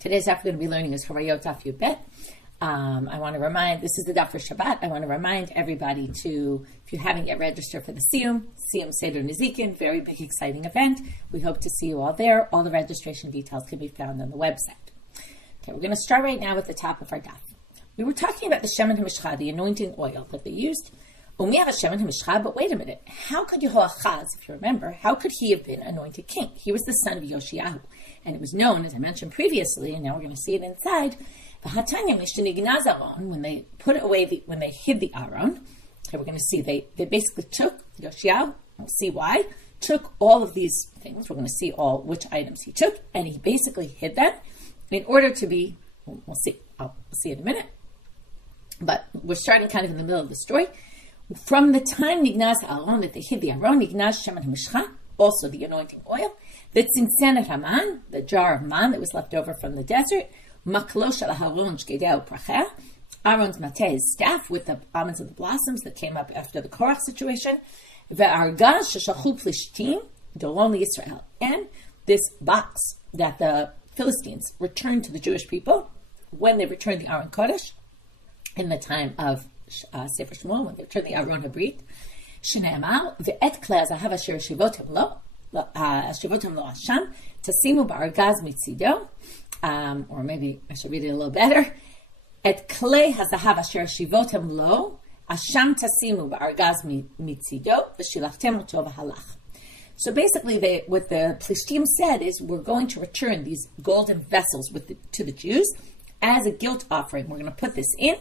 Today's daf we're going to be learning is Harayot Daf Yud Bet. I want to remind, this is the daf for Shabbat. I want to remind everybody to, if you haven't yet registered for the Siyum Seder Nezikin, very big, exciting event. We hope to see you all there. All the registration details can be found on the website. Okay, we're going to start right now with the top of our daf. We were talking about the Shemen HaMishcha, the anointing oil that they used. But wait a minute, how could Yehoachaz, if you remember, how could he have been anointed king? He was the son of Yoshiyahu, and it was known, as I mentioned previously, and now we're going to see it inside, when they put away, when they hid the Aron, okay, we're going to see they basically took Yoshiyahu, we'll see why, took all of these things, we're going to see all which items he took, and he basically hid them in order to be, we'll see in a minute, but we're starting kind of in the middle of the story. From the time Nignaz Aaron, that they hid the Aron, Nignaz Shemen HaMishcha, also the anointing oil, the Tzintzin Haman, the jar of man that was left over from the desert, Maklo Shel Aharon Shkedei U'Pracheh, Aaron's mateh, his staff with the almonds of the blossoms that came up after the Korach situation, Ve'argaz Sheshachu Plishtim, Doron Yisrael, and this box that the Philistines returned to the Jewish people when they returned the Aron Kodesh in the time of Sefer Shmuel, when they returned the Aron Habrit, Shneimar ve'et klei hazahav asher shivotem lo Hashem tasimu ba'argaz mitzido, or maybe I should read it a little better. Et klei hazahav asher shivotem lo Hashem tasimu ba'argaz mitzido v'shilachtem oto v'halach. So basically, what the Plishtim said is, we're going to return these golden vessels to the Jews as a guilt offering. We're going to put this in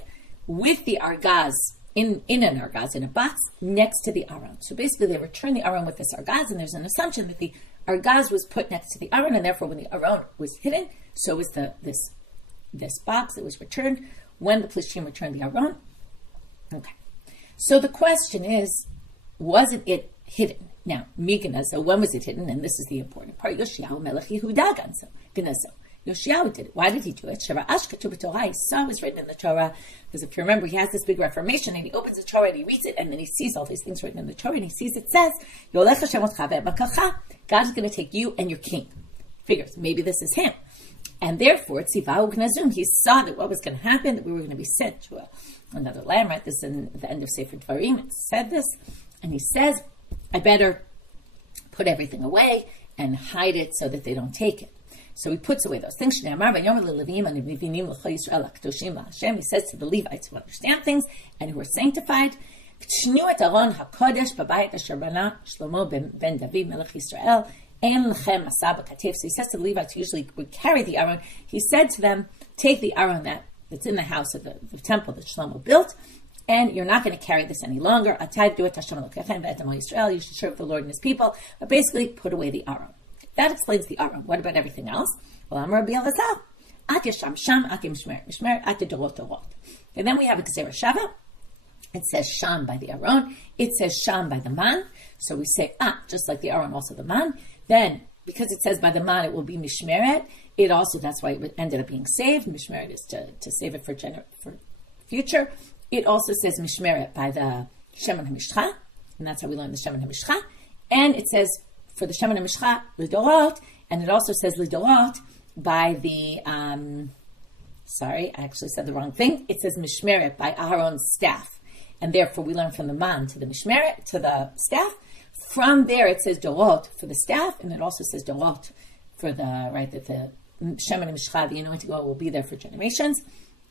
with the argaz, in an argaz, in a box, next to the Aron. So basically they return the Aron with this argaz, and there's an assumption that the argaz was put next to the Aron, and therefore when the Aron was hidden, so was this box that was returned when the Plishtim returned the Aron. Okay. So the question is, wasn't it hidden? Now, Miganezo, when was it hidden? And this is the important part. Yoshiyahu Melech Yehuda Ganezo. Yoshiyahu did it. Why did he do it? He saw it was written in the Torah, because if you remember, he has this big reformation, and he opens the Torah and he reads it, and then he sees all these things written in the Torah, and he sees it says, God is going to take you and your king. Figures, maybe this is him. And therefore, he saw that what was going to happen, that we were going to be sent to another land, right? This is in the end of Sefer Dvarim. It said this, and he says, I better put everything away and hide it so that they don't take it. So he puts away those things. He says to the Levites who understand things and who are sanctified, so he says to the Levites who usually would carry the Aron, he said to them, take the Aron that's in the house of the temple that Shlomo built, and you're not going to carry this any longer. You should serve the Lord and his people, but basically put away the Aron. That explains the Aron. What about everything else? Well, I'm Rabbi Elazar. And then we have a Gezerah Shava. It says Sham by the Aron. It says Sham by the man. So we say, just like the Aron, also the man. Then, because it says by the man, it will be Mishmeret. It also, that's why it ended up being saved. Mishmeret is to save it for future. It also says Mishmeret by the Shemen HaMishcha. And that's how we learn the Shemen HaMishcha. And it says, for the Shemen HaMishcha, Lidorot, and it also says Lidorot by the, sorry, I actually said the wrong thing. It says Mishmeret by Aharon's staff. And therefore we learn from the man to the Mishmeret, to the staff. From there it says Dorot for the staff, and it also says Dorot for the, right, that the Shemen HaMishcha, the anointing oil, will be there for generations.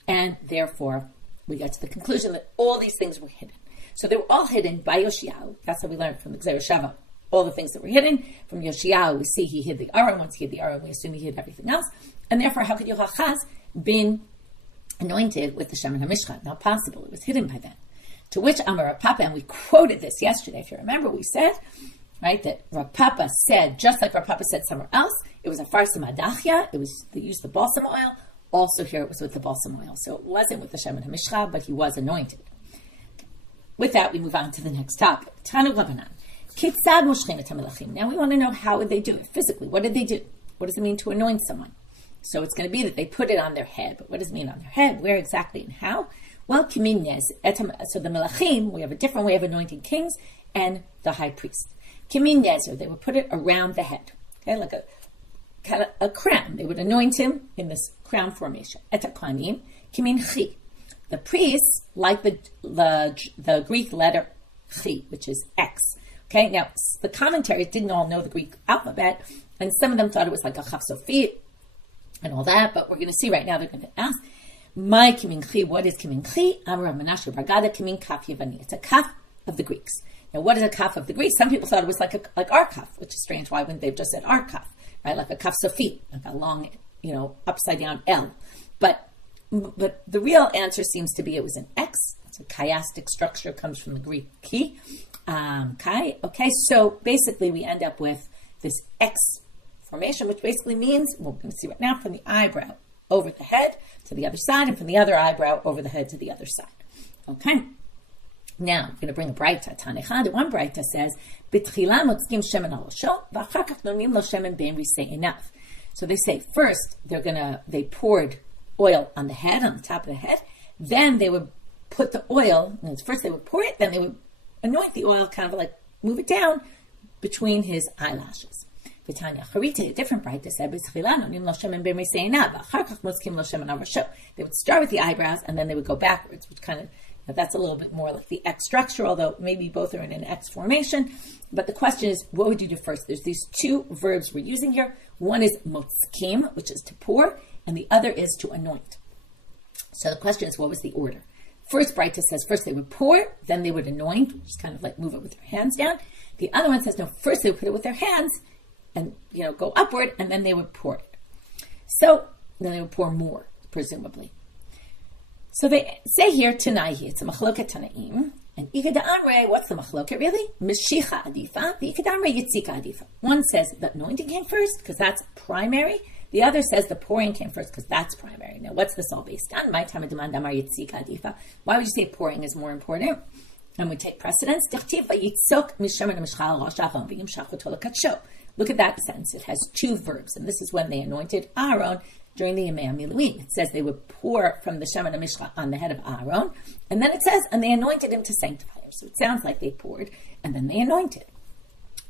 And therefore we got to the conclusion that all these things were hidden. So they were all hidden by Yoshiyahu. That's how we learned from the Gezerah Shava. All the things that were hidden. From Yoshiyahu, we see he hid the Aron. Once he hid the Aron, we assume he hid everything else. And therefore, how could Yehoachaz been anointed with the Shemen HaMishcha? Not possible. It was hidden by then. To which Amar Rav Papa, and we quoted this yesterday, if you remember, we said, right, that Rav Papa said, just like Rav Papa said somewhere else, it was a farsim adachya. They used the balsam oil. Also here it was with the balsam oil. So it wasn't with the Shemen HaMishcha, but he was anointed. With that, we move on to the next topic. Tanu Rabbanan. Now we want to know, how would they do it physically? What did they do? What does it mean to anoint someone? So it's going to be that they put it on their head. But what does it mean on their head? Where exactly and how? Well, so the Melachim, we have a different way of anointing kings, and the high priest. Kimin Nezer, they would put it around the head. Okay, like a had a crown. They would anoint him in this crown formation. Et hakohanim kimin chi. The priests, like the Greek letter chi, which is X. Okay, now the commentaries didn't all know the Greek alphabet, and some of them thought it was like a chaf sofi and all that, but we're going to see right now, they're going to ask, my kimin chi, what is kimin chi? Amar Menashe bar Gada kimin kaf Yevani. It's a kaf of the Greeks. Now, what is a kaf of the Greeks? Some people thought it was like our kaf, which is strange. Why wouldn't they have just said our kaf, right? Like a kaf sofi, like a long, upside down L. But the real answer seems to be it was an X. It's a chiastic structure, comes from the Greek chi. Chi. Okay, so basically we end up with this X formation, which basically means, we're going to see right now, from the eyebrow over the head to the other side, and from the other eyebrow over the head to the other side. Okay. Now, I'm going to bring a braita. Tanechad, one braita says, "B'tchila motzkim shemen al rosho, v'achar kach nonim lo shemen bein risei enough." So they say first they poured oil on the head, on the top of the head. Then they would put the oil. First they would pour it, then they would anoint the oil, kind of like move it down between his eyelashes. V'tanya charita, a different braita said, "B'tchila nonim lo shemen bein risei enough, v'achar kach motzkim lo shemen al rosho." They would start with the eyebrows, and then they would go backwards, which kind of, that's a little bit more like the X structure, although maybe both are in an X formation. But the question is, what would you do first? There's these two verbs we're using here. One is motzkim, which is to pour, and the other is to anoint. So the question is, what was the order? First, Braita says first they would pour, then they would anoint, which is kind of like move it with their hands down. The other one says, no, first they would put it with their hands and, go upward, and then they would pour it. So then they would pour more, presumably. So they say here, Tanaihi, it's a machloket Tanaim. And Ikeda Amre, what's the machloket really? Meshicha Adifa, the Ikeda Amre Yitzika Adifa. One says the anointing came first, because that's primary. The other says the pouring came first, because that's primary. Now, what's this all based on? My time of demand Amar Yitzika Adifa. Why would you say pouring is more important? And we take precedence. Look at that sentence. It has two verbs, and this is when they anointed Aaron during the Yemei HaMiluim. It says they would pour from the Shemen HaMishcha on the head of Aaron, and then it says, and they anointed him to sanctify him. So it sounds like they poured, and then they anointed.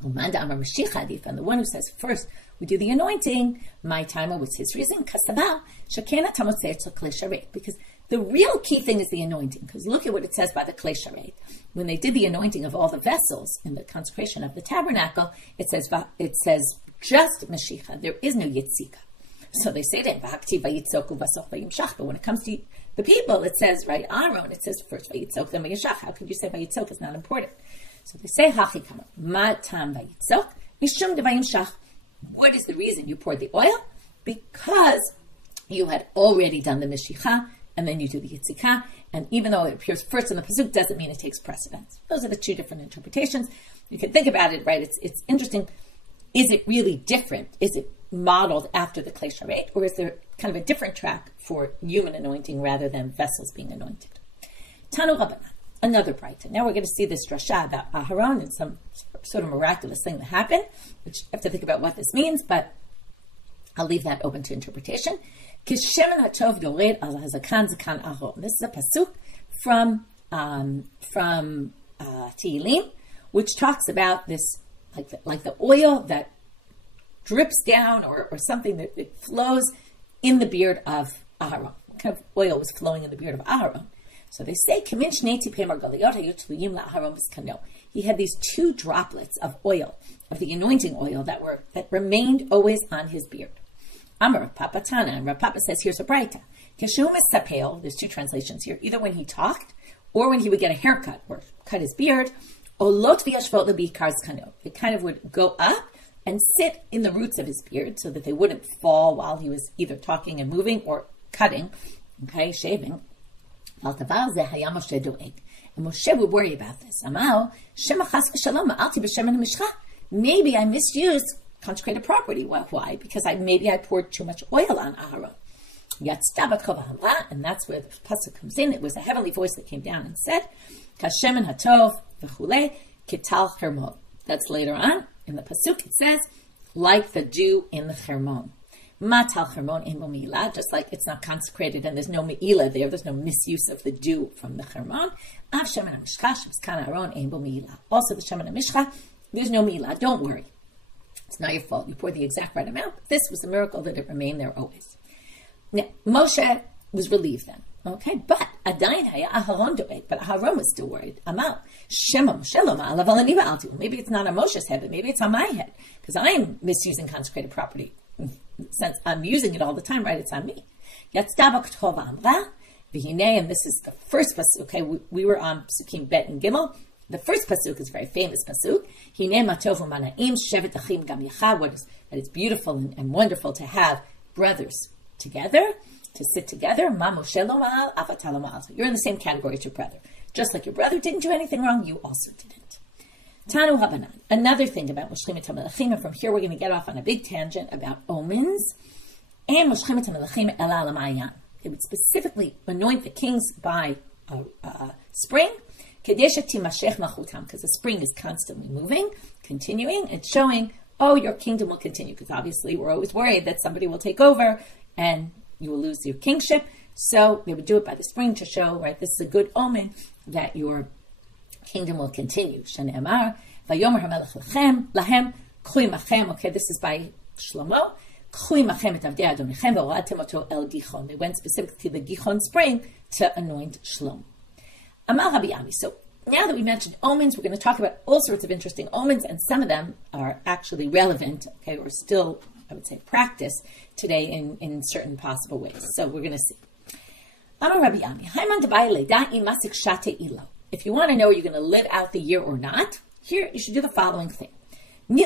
And the one who says first we do the anointing, my time was his reason, because the real key thing is the anointing, because look at what it says by the Klei Sharet. When they did the anointing of all the vessels in the consecration of the tabernacle, it says just Mashiach. There is no Yitzika. So they say that, but when it comes to the people, it says, right, Aaron, it says first Vayitzok, then Vayitzok. How could you say Vayitzok is not important? So they say, Hachikama, Matam Vayitzok, Mishum de Vayimshach. What is the reason you poured the oil? Because you had already done the Mishicha, and then you do the Yitzikah, and even though it appears first in the Pasuk, doesn't mean it takes precedence. Those are the two different interpretations. You can think about it, right? It's interesting. Is it really different? Is it modeled after the Klei Sharet, or is there kind of a different track for human anointing rather than vessels being anointed? Tanu Rabbanan, another braita. Now we're going to see this drasha about Aharon and some sort of miraculous thing that happened, which I have to think about what this means, but I'll leave that open to interpretation. Kishemen hatov yored al hazakan zakan Aharon. This is a pasuk from Tehillim, which talks about this, like the oil that drips down or something that it flows in the beard of Aharon. What kind of oil was flowing in the beard of Aharon? So they say, he had these two droplets of oil, of the anointing oil that remained always on his beard. Amar Rav Papa Tana, and Rav Papa says, here's a braita. There's two translations here, either when he talked or when he would get a haircut or cut his beard. It kind of would go up and sit in the roots of his beard so that they wouldn't fall while he was either talking and moving or cutting, shaving. And Moshe would worry about this. Maybe I misused consecrated property. Well, why? Because maybe I poured too much oil on Aharon. And that's where the pasuk comes in. It was a heavenly voice that came down and said, Kashemen hatov v'chule kital chermon. That's later on. In the pasuk, it says, like the dew in the Hermon. Matal Hermon in Me'ilah, just like it's not consecrated and there's no Me'ilah there, there's no misuse of the dew from the Hermon. Av Shemen HaMishcha, Shebskan Aharon, in Me'ilah. Also the Shemen HaMishcha, there's no Me'ilah, don't worry. It's not your fault. You poured the exact right amount. This was a miracle that it remained there always. Now, Moshe was relieved then. Okay, but Adayin haya Aharon doeg, but Aharon was still worried. Amal, Shema Moshe lo ma'alav al ani ba'altu. Maybe it's not on Moshe's head, but maybe it's on my head, because I'm misusing consecrated property. Since I'm using it all the time, right? It's on me. Yatzda b'ktova amra v'hinei, and this is the first pasuk. Okay, we were on Pasukim Bet and Gimel. The first pasuk is a very famous pasuk. Hinei matov u'manaim shevet achim gam yacha. What is that? It's beautiful and wonderful to have brothers together, to sit together. Ma Moshe lo ma'al, avata lo ma'al. You're in the same category as your brother. Just like your brother didn't do anything wrong, you also didn't. Tanu Habanan. Another thing about Moshchim et HaMelachim, and from here we're going to get off on a big tangent about omens. And Moshchim et HaMelachim ela al ma'ayan. They would specifically anoint the kings by spring, Kadesha timashech malchutam, because the spring is constantly moving, continuing, and showing, oh, your kingdom will continue, because obviously we're always worried that somebody will take over and you will lose your kingship. So they would do it by the spring to show, right, this is a good omen that your kingdom will continue. Shane'amar, vayomer hamelech lahem, chui machem. Okay, this is by Shlomo. Chui machem et avdei adonichem v'oradtem oto el Gichon. They went specifically to the Gichon spring to anoint Shlomo. Amal Rabbi Ami. So now that we mentioned omens, we're going to talk about all sorts of interesting omens, and some of them are actually relevant, okay, or still, I would say, practice today in certain possible ways. So we're going to see. Amar Rabbi Ami. If you want to know are you going to live out the year or not, here you should do the following thing. Okay,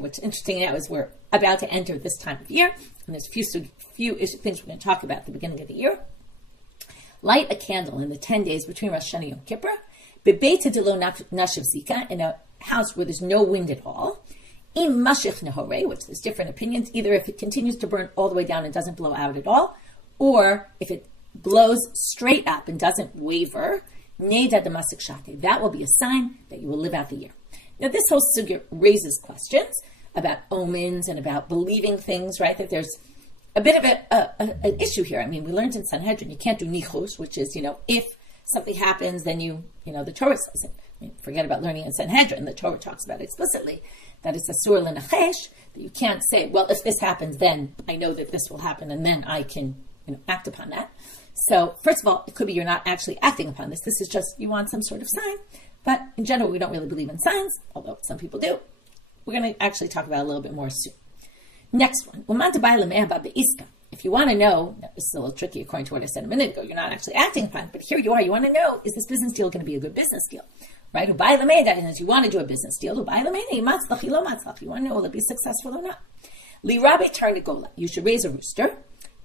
what's interesting now is we're about to enter this time of year, and there's a few things we're going to talk about at the beginning of the year. Light a candle in the 10 days between Rosh Hashanah and Yom Kippur, in a house where there's no wind at all, which there's different opinions, either if it continues to burn all the way down and doesn't blow out at all, or if it blows straight up and doesn't waver, that will be a sign that you will live out the year. Now, this whole sugya raises questions about omens and about believing things, right? That there's a bit of an issue here. I mean, we learned in Sanhedrin, you can't do nichus, which is, if something happens, then the Torah says it. I mean, forget about learning in Sanhedrin. The Torah talks about it explicitly, that it's asur l'nachesh, that you can't say, well, if this happens, then I know that this will happen, and then I can, act upon that. So, first of all, it could be you're not actually acting upon this. This is just, you want some sort of sign. But in general, we don't really believe in signs, although some people do. We're going to actually talk about it a little bit more soon. Next one. If you want to know, this is a little tricky according to what I said a minute ago, you're not actually acting upon it, but here you are. You want to know, is this business deal going to be a good business deal? Right? And if you want to do a business deal, you want to know, will it be successful or not? You should raise a rooster,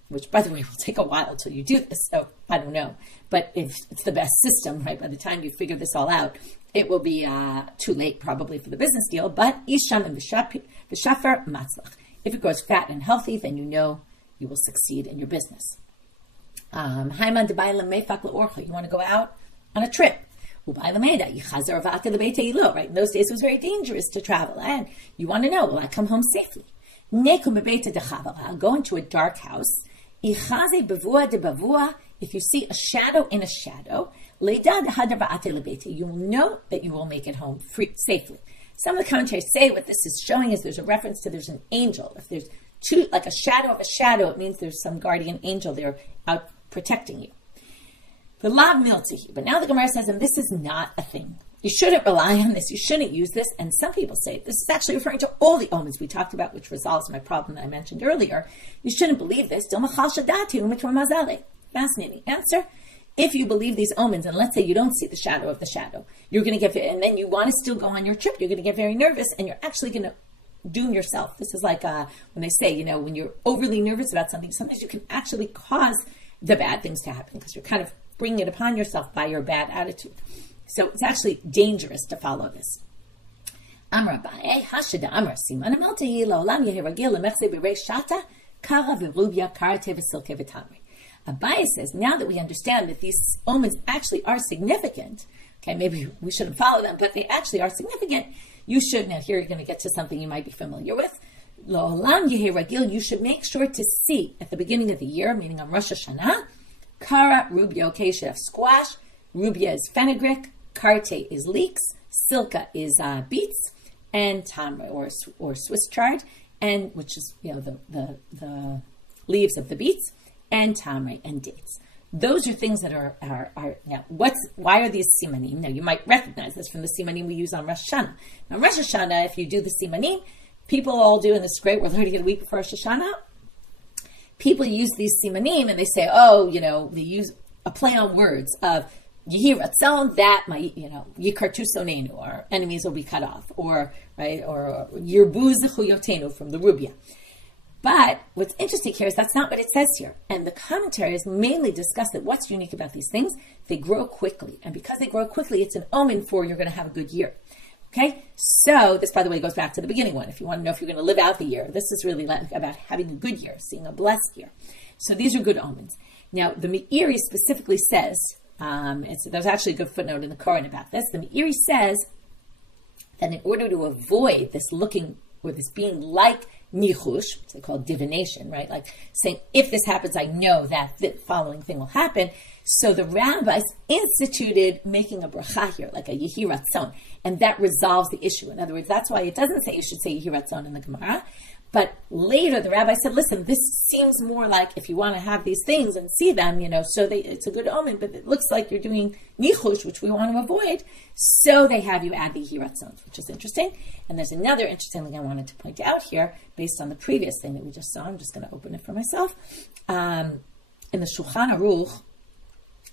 which, by the way, will take a while till you do this, so I don't know. But if it's the best system, right, by the time you figure this all out, it will be too late probably for the business deal. But Isham and V'shafer Matzlach. If it grows fat and healthy, then you know you will succeed in your business. You want to go out on a trip. Right? In those days, it was very dangerous to travel. And you want to know, will I come home safely? I'll go into a dark house. If you see a shadow in a shadow, you will know that you will make it home safely. Some of the commentaries say what this is showing is there's a reference to there's an angel. If there's like a shadow of a shadow, it means there's some guardian angel there out protecting you. The lav miltihi. But now the Gemara says, and this is not a thing. You shouldn't rely on this. You shouldn't use this. And some people say this is actually referring to all the omens we talked about, which resolves my problem that I mentioned earlier. You shouldn't believe this. Fascinating answer. If you believe these omens, and let's say you don't see the shadow of the shadow, you're going to get, and then you want to still go on your trip, you're going to get very nervous, and you're actually going to doom yourself. This is like when they say, when you're overly nervous about something, sometimes you can actually cause the bad things to happen because you're kind of bringing it upon yourself by your bad attitude. So it's actually dangerous to follow this. Amar Abaye, Hashida Amar Siman Amalti Laolam Yehiragil Lemechse B'Rei Shata Kara V'Rubia Karte V'Silke V'Tamri. Abaye says, now that we understand that these omens actually are significant, okay, maybe we shouldn't follow them, but they actually are significant, you should, now here you're going to get to something you might be familiar with, Laolam Yehiragil, you should make sure to see at the beginning of the year, meaning on Rosh Hashanah, Kara Rubia, okay, you should have squash, Rubia is fenugreek, Karte is leeks, Silka is beets, and tamre, or Swiss chard, and which is the leaves of the beets, and tamre and dates. Those are things that are now. Why are these simanim? Now you might recognize this from the simanim we use on Rosh Hashanah. Now Rosh Hashanah, if you do the simanim, people all do, and this is great. We're learning it a week before Rosh Hashanah. People use these simanim and they say, they use a play on words of Yehi Ratzon, that my, Yikartu Sonenu, our enemies will be cut off, or Yirbu Zechuyotenu from the Rubia. But what's interesting here is that's not what it says here. And the commentaries mainly discuss that what's unique about these things, they grow quickly. And because they grow quickly, it's an omen for you're going to have a good year. Okay? So this, by the way, goes back to the beginning one. If you want to know if you're going to live out the year, this is really about having a good year, seeing a blessed year. So these are good omens. Now, the Meiri specifically says, there's actually a good footnote in the Koran about this. The Meiri says that in order to avoid this looking, or this being like nichush, which they call divination, right? Like saying, if this happens, I know that the following thing will happen. So the rabbis instituted making a bracha here, like a Yehi Ratzon, and that resolves the issue. In other words, that's why it doesn't say you should say Yehi Ratzon in the Gemara. But later the rabbi said, listen, this seems more like if you want to have these things and see them, it's a good omen, but it looks like you're doing nichush, which we want to avoid. So they have you add the Yehi Ratzon, which is interesting. And there's another interesting thing I wanted to point out here, based on the previous thing that we just saw. I'm just going to open it for myself. In the Shulchan Aruch,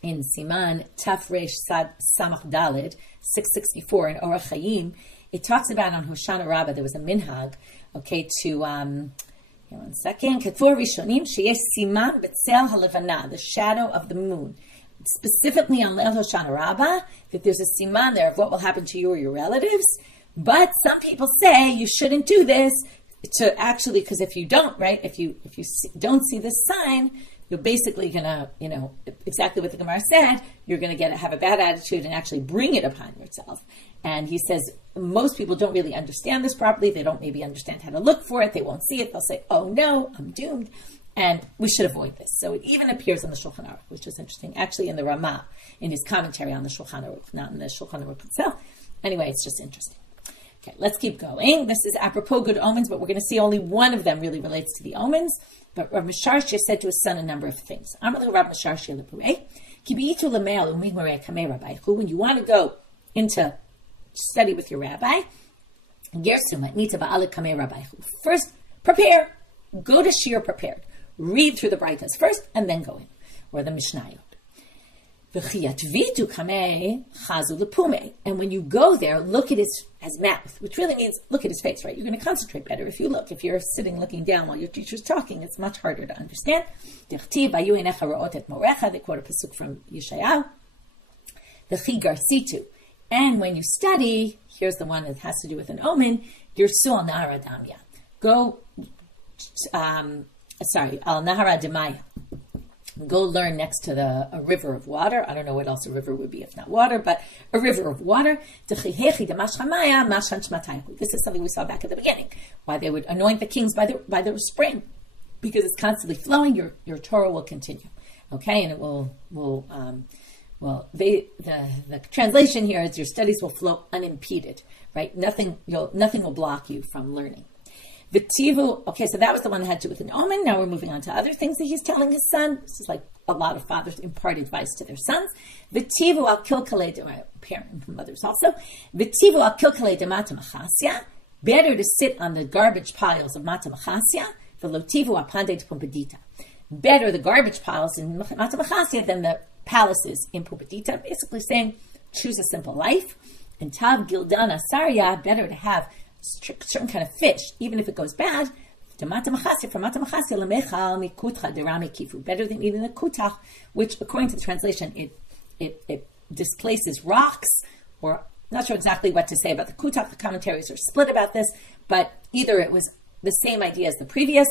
in Siman Tafresh Sad Samach Dalid, 664 in Orach Chaim, it talks about on Hoshana Rabbah, there was a minhag, to, one second, Ketvur Rishonim, Sheyesh Siman B'Tzel HaLevana, the shadow of the moon. Specifically on Leil Hoshana Rabbah, that there's a siman there of what will happen to you or your relatives. But some people say you shouldn't do this to actually, because if you don't, right, if you don't see this sign, you're basically going to, exactly what the Gemara said, you're going to have a bad attitude and actually bring it upon yourself. And he says most people don't really understand this properly. They don't maybe understand how to look for it. They won't see it. They'll say, oh no, I'm doomed. And we should avoid this. So it even appears in the Shulchan Aruch, which is interesting. Actually in the Ramah, in his commentary on the Shulchan Aruch, not in the Shulchan Aruch itself. Anyway, it's just interesting. Okay, let's keep going. This is apropos good omens, but we're going to see only one of them really relates to the omens. But Rav Misharshia said to his son a number of things. When you want to go into study with your rabbi, first prepare. Go to Shir prepared. Read through the Braitas first, and then go in. Or the Mishnayot. And when you go there, look at his mouth, which really means look at his face, right? You're going to concentrate better if you look. If you're sitting looking down while your teacher's talking, it's much harder to understand. They quote a pasuk from Yeshayahu. And when you study, here's the one that has to do with an omen, Yirsu al Damya. Go, al Nahara Demaya. Go learn next to a river of water. I don't know what else a river would be if not water, but a river of water. This is something we saw back at the beginning. Why they would anoint the kings by the spring, because it's constantly flowing. Your Torah will continue, okay, and it will. The translation here is your studies will flow unimpeded, right? Nothing will block you from learning. V'tivu, okay, so that was the one that had to do with an omen. Now we're moving on to other things that he's telling his son. This is like a lot of fathers impart advice to their sons. V'tivu al kilkale de my parent and mothers also. V'tivu al kilkale de mata machasya. Better to sit on the garbage piles of mata machasya. V'lotivu apande de pumbedita. Better the garbage piles in mata machasya than the palaces in Pumbedita. Basically saying, choose a simple life. And tav gildan asarya, better to have certain kind of fish, even if it goes bad, better than eating the kutach, which according to the translation, it displaces rocks, or not sure exactly what to say about the kutach. The commentaries are split about this, but either it was the same idea as the previous,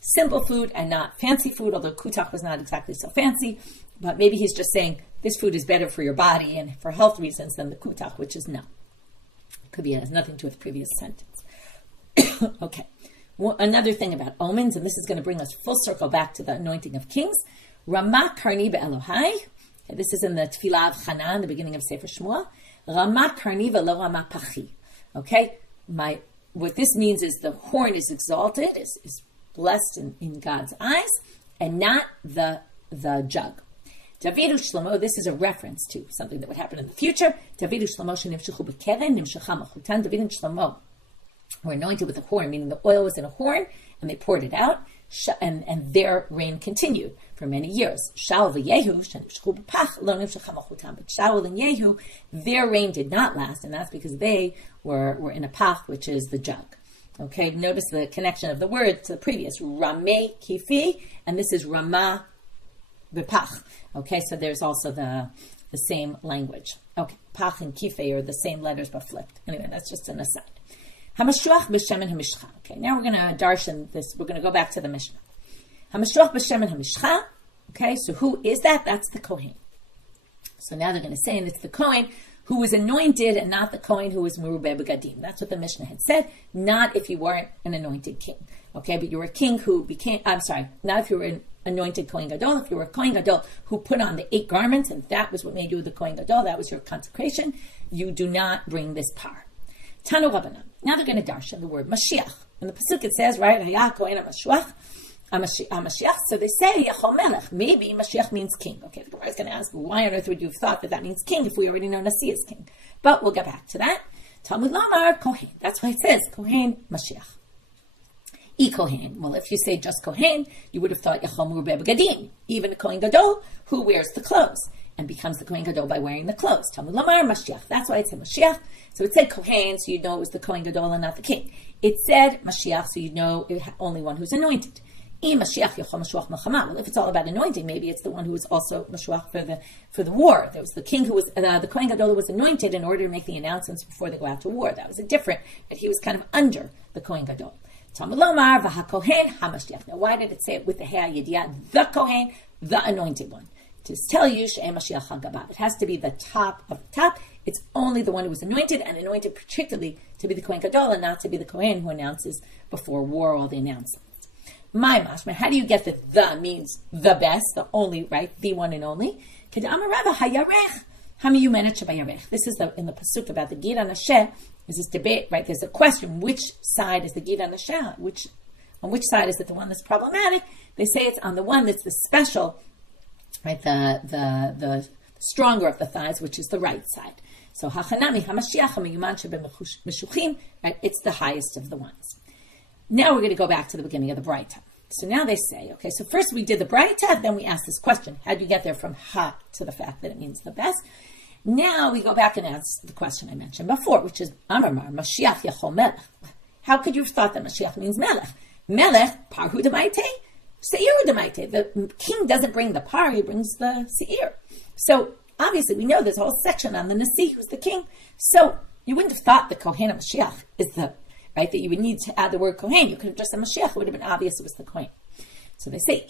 simple food and not fancy food, although kutach was not exactly so fancy, but maybe he's just saying this food is better for your body and for health reasons than the kutach, which is no. Could be, it has nothing to do with the previous sentence. Okay. Another thing about omens, and this is going to bring us full circle back to the anointing of kings. Ramah karni be'elohai. Okay, this is in the Tefillah of Hanan, the beginning of Sefer Shmuel. Ramah karni ve'lo ramah pachi. Okay. what this means is the horn is exalted, is blessed in God's eyes, and not the jug. Davidu Shlomo, this is a reference to something that would happen in the future. Davidu Shlomo shenimshechu bekeren, nimshecha malchutan. David and Shlomo were anointed with a horn, meaning the oil was in a horn, and they poured it out, and their reign continued for many years. Shaul v'Yehu shenimshechu b'pach lo nimshecha malchutan. But Shaul and Yehu, their reign did not last, and that's because they were in a pach, which is the jug. Okay, notice the connection of the word to the previous. Rameh kifi, and this is Ramah b'pach. Okay, so there's also the same language. Okay, pach and kife are the same letters but flipped. Anyway, that's just an aside. Hamashuach b'shemen hamishcha. Okay, now we're going to darshan this. We're going to go back to the Mishnah. Hamashuach b'shemen hamishcha. Okay, so who is that? That's the Kohen. So now they're going to say, and it's the Kohen who was anointed and not the Kohen who was merubeh b'gadim. That's what the Mishnah had said. Not if you weren't an anointed king. Okay, but you were a king who became, not if you were an anointed Kohen Gadol. If you were a Kohen Gadol who put on the 8 garments, and that was what made you the Kohen Gadol, that was your consecration, you do not bring this par. Tanu Rabbanan. Now they're going to darshan the word Mashiach. In the Pasuk it says, right, Hayah Kohen HaMashiach. So they say, Yachol Melech. Maybe Mashiach means king. Okay, the Gemara is going to ask, why on earth would you have thought that means king if we already know Nasi is king? But we'll get back to that. Talmud Lamar Kohen. That's why it says Kohen Mashiach. Kohen. Well, if you say just Kohen, you would have thought Yachol Merubeh B'Gadim, even a Kohen Gadol who wears the clothes and becomes the Kohen Gadol by wearing the clothes. Talmud Lamar Mashiach. That's why it said Mashiach. So it said Kohen, so you'd know it was the Kohen Gadol and not the king. It said Mashiach, so you'd know it had only one who's anointed. Mashiach Yachol Mashuach Melchama. Well, if it's all about anointing, maybe it's the one who was also Mashuach for the war. There was the king who was the Kohen Gadol who was anointed in order to make the announcements before they go out to war. That was a different, but he was kind of under the Kohen Gadol. Talmud Lomar v'hakohen hamashiach. Now, why did it say it with the Hea Yediah? The Kohen, the anointed one. To tell you, She'em Mashiach HaGabav. It has to be the top of the top. It's only the one who was anointed, and anointed particularly to be the Kohen Gadol, and not to be the Kohen who announces before war all the announcements. My mashma, how do you get that the means the best, the only, right? The one and only. Kedama Rava Hayarech Hamiyumenet Shabayarech. This is in the pasuk about the Gid HaNasheh. There's this debate, right? There's a question: which side is the Gid HaNasheh? On which side is it the one that's problematic? They say it's on the one that's the special, right? The stronger of the thighs, which is the right side. So Hachanami Hamashiach Hamiyuman Shebemeshuchim, right? It's the highest of the ones. Now we're going to go back to the beginning of the Braita. So now they say, okay, so first we did the Braita, then we asked this question: how do you get there from ha to the fact that it means the best? Now we go back and ask the question I mentioned before, which is Amar Mashiach Yachol Melech. How could you have thought that Mashiach means Melech? Melech, Parhu D'Maite, Seir D'Maite. The king doesn't bring the par, he brings the Seir. So obviously we know there's a whole section on the Nasi, who's the king. So you wouldn't have thought the Kohen of Mashiach is the, right, that you would need to add the word Kohen. You could have just said Mashiach, it would have been obvious it was the Kohen. So they say,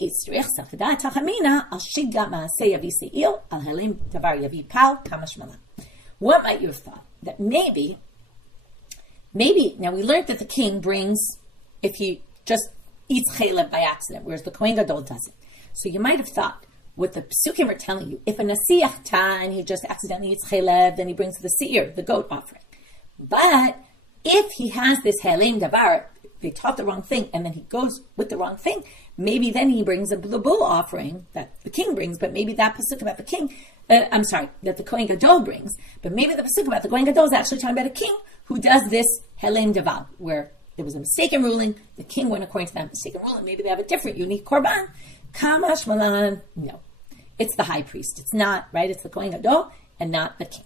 what might you have thought? That maybe, now we learned that the king brings, if he just eats chaylev by accident, whereas the Kohen Gadol doesn't. So you might have thought, what the Psukim are telling you, if a Nasi yachta and he just accidentally eats chaylev, then he brings the seir, the goat offering. But if he has this halem davar, they taught the wrong thing, and then he goes with the wrong thing, maybe then he brings a bull offering that the king brings, but maybe that pasuk about the king, that the Kohen Gadol brings, but maybe the pasuk about the Kohen Gadol is actually talking about a king who does this helem davar, where there was a mistaken ruling, the king went according to that mistaken ruling, maybe they have a different, unique korban. Kamash malan, no. It's the high priest. It's not, right? It's the Kohen Gadol and not the king.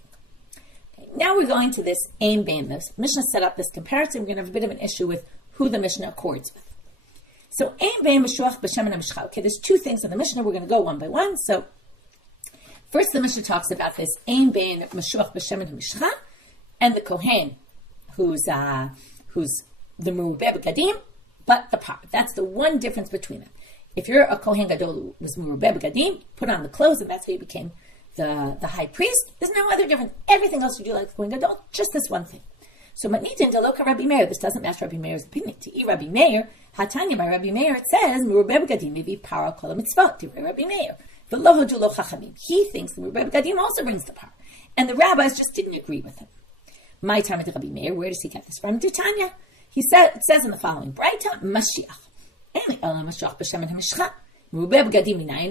Now we're going to this Ein Bein. The Mishnah set up this comparison. We're going to have a bit of an issue with who the Mishnah accords with. So Ein Bein Meshuach B'Shemen HaMishcha. Okay, there's 2 things in the Mishnah. We're going to go one by one. So first the Mishnah talks about this Ein Bein Meshuach B'Shemen HaMishcha and the Kohen who's the Merubeh B'Gadim, but the par. That's the one difference between them. If you're a Kohen Gadol who was Merubeh B'Gadim, put on the clothes and that's how you became the high priest, there's no other difference. Everything else you do like Kohen Gadol, just this one thing. So Matnitin Deloka Rabbi Meir, this doesn't match Rabbi Meir's opinion. To Rabbi Meir, Hatanya by Rabbi Meir, it says Merubeh B'Gadim maybe para kol mitzvot. To Rabbi Meir, v'lo hodu lo chachamim. He thinks the Merubeh B'Gadim also brings the par, and the rabbis just didn't agree with him. My time at Rabbi Meir. Where does he get this from? Tanya. It says in the following, Braita, Mashiach. Now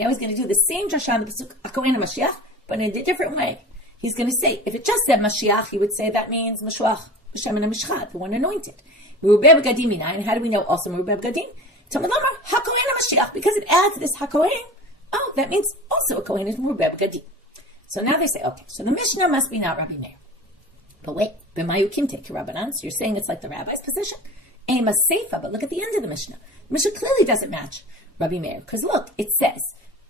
he's going to do the same drasha on the pasuk HaKohen HaMashiach, but in a different way. He's going to say, if it just said Mashiach, he would say that means Mashuach b'shem HaMishcha, the one anointed. Merubeh b'gadim minayin. How do we know also Merubeh b'gadim? Talmud Lomar HaKohen HaMashiach, because it adds this HaKohen. Oh, that means also a Kohen is Merubeh b'gadim. So now they say, okay, so the Mishnah must be not Rabbi Meir. But wait, b'mayu kimtek Rabbanan. So you're saying it's like the rabbi's position? Ema seifa, but look at the end of the Mishnah. The Mishnah clearly doesn't match Rabbi Meir, because look, it says,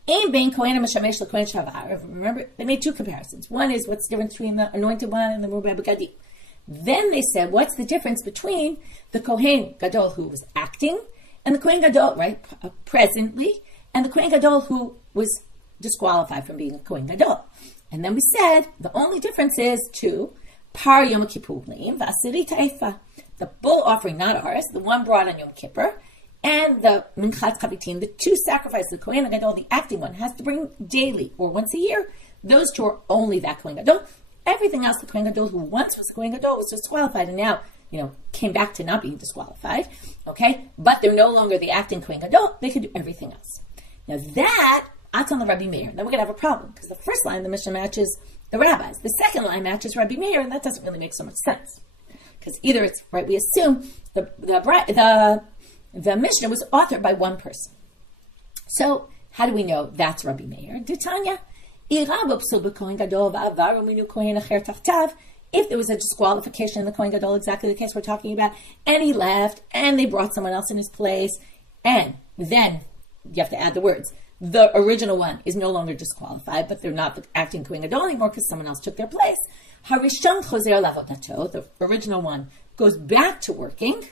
Ein bein kohen mishamesh lekohen shavar. Remember, they made two comparisons. One is what's the difference between the anointed one and the merubeh b'gadim. Then they said, what's the difference between the Kohen Gadol who was acting and the Kohen Gadol, right, presently, and the Kohen Gadol who was disqualified from being a Kohen Gadol. And then we said, the only difference is to Par Yom Kippurim v'asiri ta'efa. The bull offering, not ours, the one brought on Yom Kippur, and the Minchat Chavitin, the two sacrifices, the Kohen Gadol, the acting one, has to bring daily or once a year. Those two are only that Kohen Gadol. Everything else, the Kohen Gadol who once was Kohen Gadol was disqualified and now, came back to not being disqualified, okay? But they're no longer the acting Kohen Gadol. They can do everything else. Now that, Atan Rabbi Meir. Then we're going to have a problem because the first line, the Mishnah matches the rabbis. The second line matches Rabbi Meir, and that doesn't really make so much sense. Because either it's, right, we assume the Mishnah was authored by one person. So how do we know that's Rabbi Meir? Tanya. If there was a disqualification in the Kohen Gadol, exactly the case we're talking about, and he left, and they brought someone else in his place, and then you have to add the words. The original one is no longer disqualified, but they're not acting Kohen Gadol anymore because someone else took their place. Harishon chozer lavodato, the original one, goes back to working,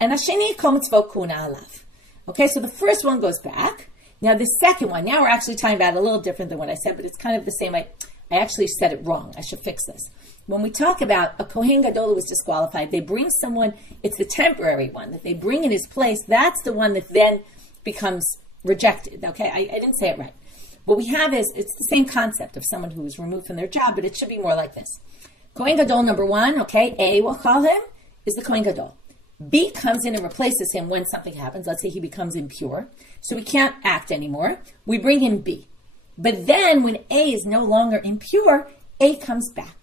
and Hasheni kol mitzvot kuna alav. Okay, so the first one goes back. Now the second one, now we're actually talking about a little different than what I said, but it's kind of the same. I actually said it wrong. I should fix this. When we talk about a Kohen Gadol who was disqualified, they bring someone, it's the temporary one that they bring in his place. That's the one that then becomes rejected. Okay, I didn't say it right. What we have is, it's the same concept of someone who was removed from their job, but it should be more like this. Kohen Gadol number one, okay, A, we'll call him, is the Kohen Gadol. B comes in and replaces him when something happens. Let's say he becomes impure, so he can't act anymore. We bring in B. But then when A is no longer impure, A comes back.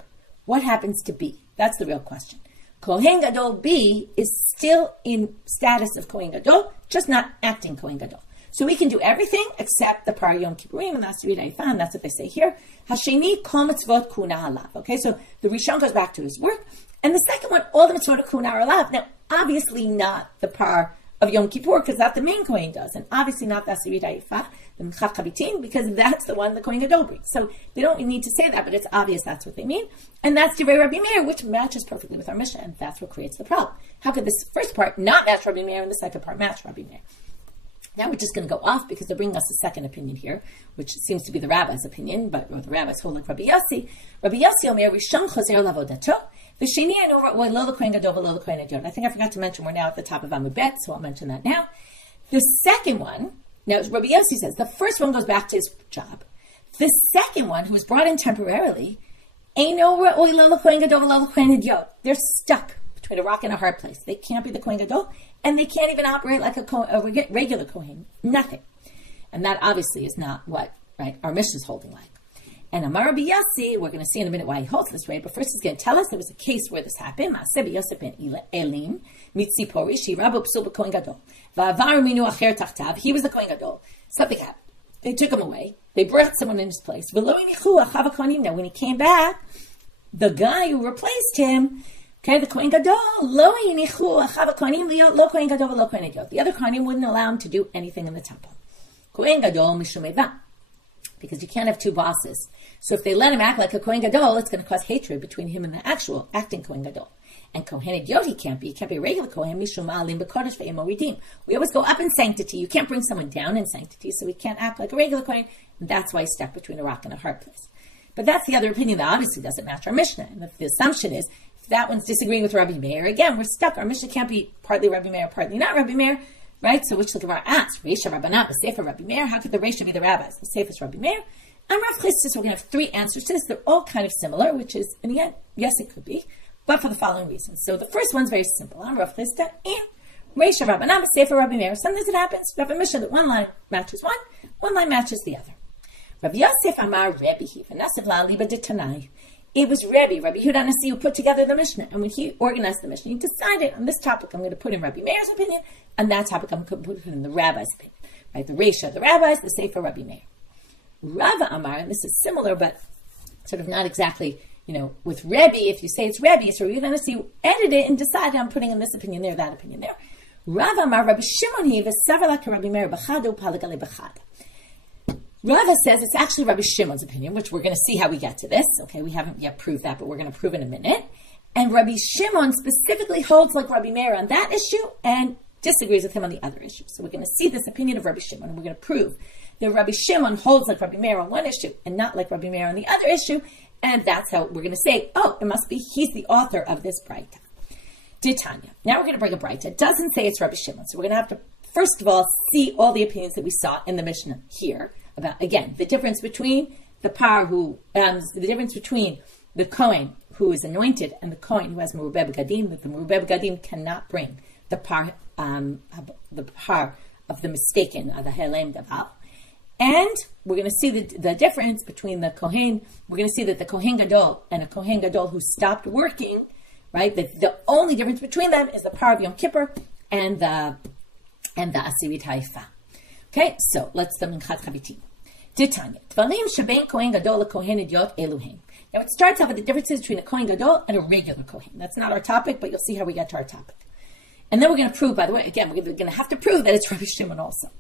What happens to B? That's the real question. Kohen Gadol B is still in status of Kohen Gadol, just not acting Kohen Gadol. So we can do everything except the Par Yom Kippurim and the Aseret Ha'ifan. That's what they say here. Hasheni kol mitzvot kuna alav. Okay, so the Rishon goes back to his work, and the second one, all the mitzvot kuna alav. Now, obviously not the Par of Yom Kippur, because that's the main Kohen does, and obviously not the Aseret Ha'ifan, the Minchat Chavitin, because that's the one the Kohen Gadol brings. So they don't need to say that, but it's obvious that's what they mean, and that's Divrei Rabbi Meir, which matches perfectly with our Mishnah, and that's what creates the problem. How could this first part not match Rabbi Meir and the second part match Rabbi Meir? Now we're just going to go off because they're bringing us a second opinion here, which seems to be the rabbi's opinion, but or the rabbis hold like Rabbi Yossi. Rabbi Yossi Omer Rishon Chozer Lavodato. V'sheni Eno Ro'oi Lo L'Kohen Gadol V'Lo L'Kohen Hadyon. I think I forgot to mention we're now at the top of Amud Bet, so I'll mention that now. The second one, now Rabbi Yossi says the first one goes back to his job. The second one, who was brought in temporarily, Eno Ro'oi Lo L'Kohen Gadol V'Lo L'Kohen Hadyon. They're stuck between a rock and a hard place. They can't be the Kohen Gadol, and they can't even operate like a regular Kohen. Nothing. And that obviously is not what, right, our Mishnah is holding like. And Amar Rabbi Yossi, we're going to see in a minute why he holds this way, but first he's going to tell us there was a case where this happened. Maaseh b'Yosef ben Elim, mitzipori, shirabu psul b'Kohen Gadol. Va'avar minu acher tachtav. He was the Kohen Gadol. Something happened. They took him away. They brought someone in his place. V'lo inichu achav hakohanim. Now when he came back, the guy who replaced him, okay, the Kohen Gadol, lo yinichu achav hakohanim lo Kohen Gadol v'lo Kohen Hadyon. The other Kohanim wouldn't allow him to do anything in the temple. Kohen Gadol mishum eva, because you can't have two bosses. So if they let him act like a Kohen Gadol, it's going to cause hatred between him and the actual acting Kohen Gadol. And Kohen Hadyon he can't be a regular Kohen. Mishum ma'alim b'kodesh ve'emo redeem. We always go up in sanctity. You can't bring someone down in sanctity, so he can't act like a regular Kohen. And that's why he's stuck between a rock and a hard place. But that's the other opinion that obviously doesn't match our Mishnah. And if the assumption is, if that one's disagreeing with Rabbi Meir, again, we're stuck. Our Mishnah can't be partly Rabbi Meir, partly not Rabbi Meir, right? So which the Gemara asks, Reisha Rabbanah, the Sefer Rabbi Meir, how could the Reisha be the rabbis? The Sefer is Rabbi Meir. And Rav Chistis, we're going to have three answers to this. They're all kind of similar, which is, in the end, yes, it could be. but for the following reasons. So the first one's very simple. I'm Rav Chisda and Reisha Rabbanan Sefer Rabbi Meir. Sometimes it happens. We have a Mishnah that one line matches one line matches the other. Rabbi Yosef Amar Rebbe V'Nasav La'aliba D'Tanai. It was Rabbi Yehuda Nasi who put together the Mishnah, and when he organized the Mishnah, he decided on this topic I'm going to put in Rabbi Meir's opinion, and that topic I'm going to put in the Rabbi's opinion. Right, the Reisha, the Rabbis, the Sefer Rabbi Meir. Rava Amar, and this is similar, but sort of not exactly. With Rebbe, if you say it's Rebbe, so you're going to see, edit it and decide I'm putting in this opinion there, that opinion there. Rava Amar Rabbi Shimon he v'savalak Rabbi Meir b'chadu palagale b'chad. Rava says it's actually Rabbi Shimon's opinion, which we're going to see how we get to this. Okay, we haven't yet proved that, but we're going to prove in a minute. And Rabbi Shimon specifically holds like Rabbi Meir on that issue and disagrees with him on the other issue. So we're going to see this opinion of Rabbi Shimon, and we're going to prove that Rabbi Shimon holds like Rabbi Meir on one issue and not like Rabbi Meir on the other issue. And that's how we're going to say, it must be he's the author of this Braita. Tanya. Now we're going to bring a Braita. It doesn't say it's Rabbi Shimon. So we're going to have to, first of all, see all the opinions that we saw in the Mishnah here about, again, the difference between the the difference between the Kohen who is anointed and the Kohen who has Merubeh B'Gadim, that the Merubeh B'Gadim cannot bring the par of the mistaken, the Helem Daval. And we're going to see the difference between the Kohen. We're going to see that the Kohen Gadol and a Kohen Gadol who stopped working, right? The only difference between them is the par of Yom Kippur and the Asirit Haifa. Okay, so let's do Minchat Chavitim. Titania. Tvalim shebein Kohen Gadol Kohen Idiot Eluhem. Now it starts off with the differences between a Kohen Gadol and a regular Kohen. That's not our topic, but you'll see how we get to our topic. And then we're going to prove, by the way, again, we're going to have to prove that it's Rabbi Shimon also.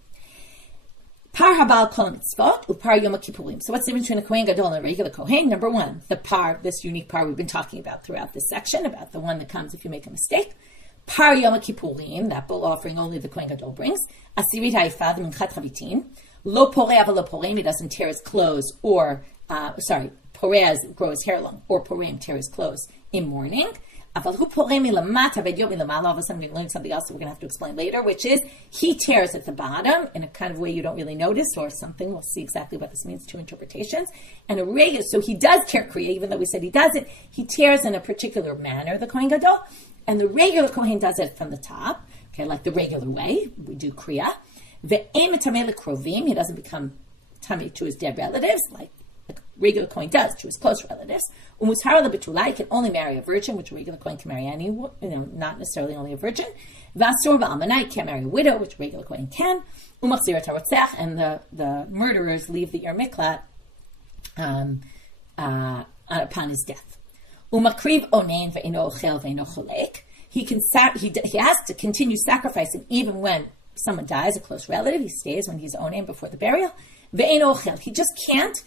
Par habal kol mitzvot upar Yom Kippurim. So what's the difference between a Kohen Gadol and a regular Kohen? Number one, the par, this unique par we've been talking about throughout this section, about the one that comes if you make a mistake. Par Yom Kippurim, that bull offering only the Kohen Gadol brings. Asirit haifa, the minchat chavitin. Lo poreh lo porem, he doesn't tear his clothes, or, poreh grow his hair long, or porem tear his clothes in mourning. All of a sudden we learn something else that we're going to have to explain later, which is he tears at the bottom in a kind of way you don't really notice or something. We'll see exactly what this means, two interpretations. And a regular, so he does tear kriya, even though we said he doesn't. He tears in a particular manner, the Kohen Gadol, and the regular Kohen does it from the top, okay, like the regular way we do kriya. He doesn't become tummy to his dead relatives, like regular Kohen does to his close relatives. Umushara lebetulai, can only marry a virgin, which a regular Kohen can marry anyone, not necessarily only a virgin. Vasur ba'almanai, can't marry a widow, which a regular Kohen can. Umachzirat harotzach, and the murderers leave the Ir Miklat upon his death. Umakriv onein ve'ino ochel ve'ino cholek. He has to continue sacrificing even when someone dies, a close relative. He stays when he's onein before the burial. Ve'ino ochel, he just can't